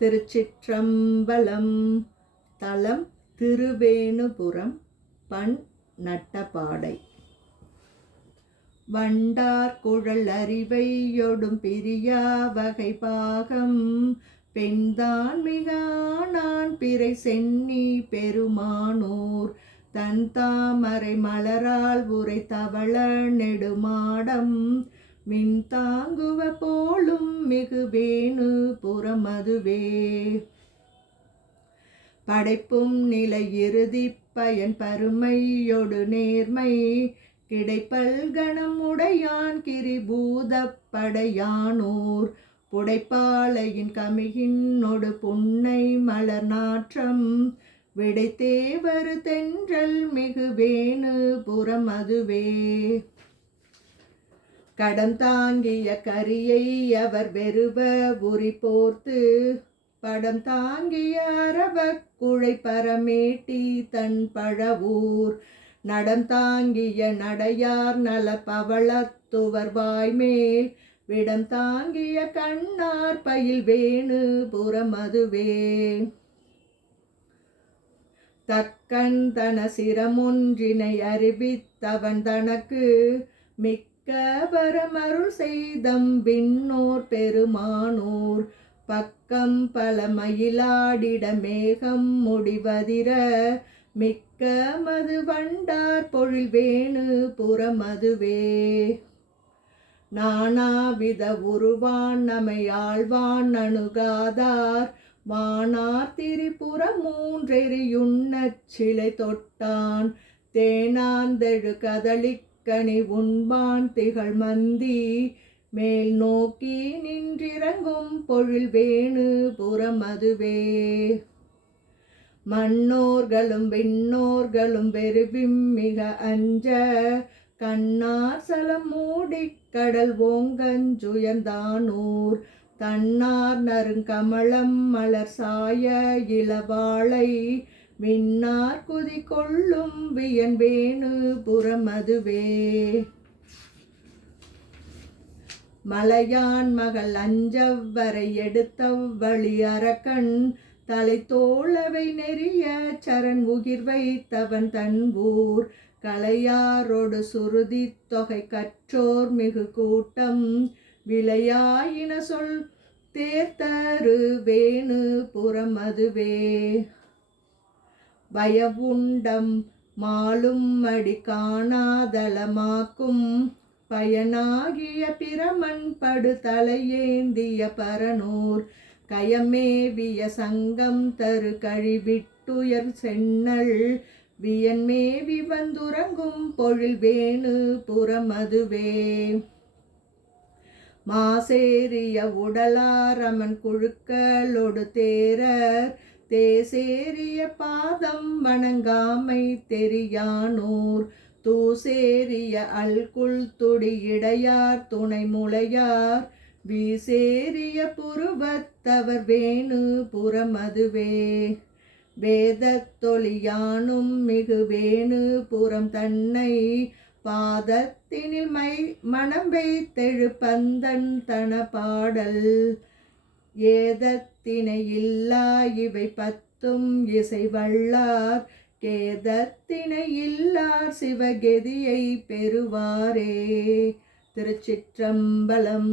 திருச்சிற்றம்பலம். தலம் திருவேணுபுரம். பண் நட்டபாடை. வண்டார் குழல் அறிவையொடும் பிரியா வகை பாகம் பெண்தான் மிக ஆனான் பிறை சென்னி பெருமானூர் தன் தாமரை மலரால் உரை தவள நெடுமாடம் மின் தாங்குவ போலும் மிகு வேணு புறமதுவே. படைப்பும் நிலை இறுதி பயன் பருமையொடு நேர்மை கிடைப்பல் கணம் உடையான் கிரிபூத படையானூர் புடைப்பாளையின் கமிகின்னொடு புன்னை மலர் நாற்றம் விடைத்தேவரு தென்றல் மிகு வேணு புறமதுவே. கடம் தாங்கிய கரியை அவர் வெறுவ உரி போர்த்து படம் தாங்கிய அரவ குழை பரமேட்டி தன் பழவூர் நடம் தாங்கிய நடையார் நல பவளத்துவர் வாய்மேல் விடம் தாங்கிய கண்ணார் பயில் வேணு புறமதுவே. தக்கன் தன சிரமொன்றினை அறிவித்தவன் தனக்கு மிக்க பரமருள் செய்தம் விண்ணோர் பெருமானூர் பக்கம் பல மயிலாடிட மேகம் முடிவதிர மிக்க மது வண்டார் பொழில் வேணு புறமதுவே. நானாவித உருவான் நமை ஆழ்வான் அணுகாதார் வானார் திரிபுர மூன்றெறியுண்ணச் சிலை தொட்டான் தேனாந்தெழு கதளிக்கனி உண்பான் திகழ் மந்தி மேல் நோக்கி நின்றிறங்கும் பொழில் வேணு புறமதுவே. மன்னோர்களும் விண்ணோர்களும் வெறுவிம் மிக அஞ்ச கண்ணார் சலம் மூடிக் கடல் ஓங்கஞ்சுயர்ந்தானூர் தன்னார் நறுங்கமலம் மலர் சாய இளவாளை விண்ணார் குதி கொள்ளும் வியன் வேணு புறமதுவே. மலையான் மகள் அஞ்சவ்வரை எடுத்தவ்வழி அரக்கன் தலை தோளவை நெறிய சரண் உகிர் வைத்தவன் தன் ஊர் கலையாரோடு சுருதி தொகை கற்றோர் மிகு கூட்டம் விளையாயின சொல் தேர்த்தரு வேணு புறமதுவே. வயவுண்டம் மாலும் அடி காணாதளமாக்கும் பயனாகிய பிரமன் படு தலையேந்திய பரனூர் கயமேவிய சங்கம் தரு கழிவிட்டுயர் சென்னல் வியன்மேவி வந்துறங்கும் பொழில் வேணு புறமதுவே. மாசேரிய உடலாரமன் குழுக்களொடு தேரர் தேசேரிய பாதம் வணங்காமை தெரியானூர் தூசேரிய அல்குள் துடி இடையார் துணை முளையார் வீசேரிய புருவத்தவர் வேணு புறமதுவே. வேதத்தொழியானும் மிகு வேணு புறம் தன்னை பாதத்தினில் மனம் வைத்தெழு பந்தன் தன பாடல் ஏதத்தினை இல்லா இவை பத்தும் இசை வல்லார் கேதத்தினை இல்லார் சிவகதியை பெறுவாரே. திருச்சிற்றம்பலம்.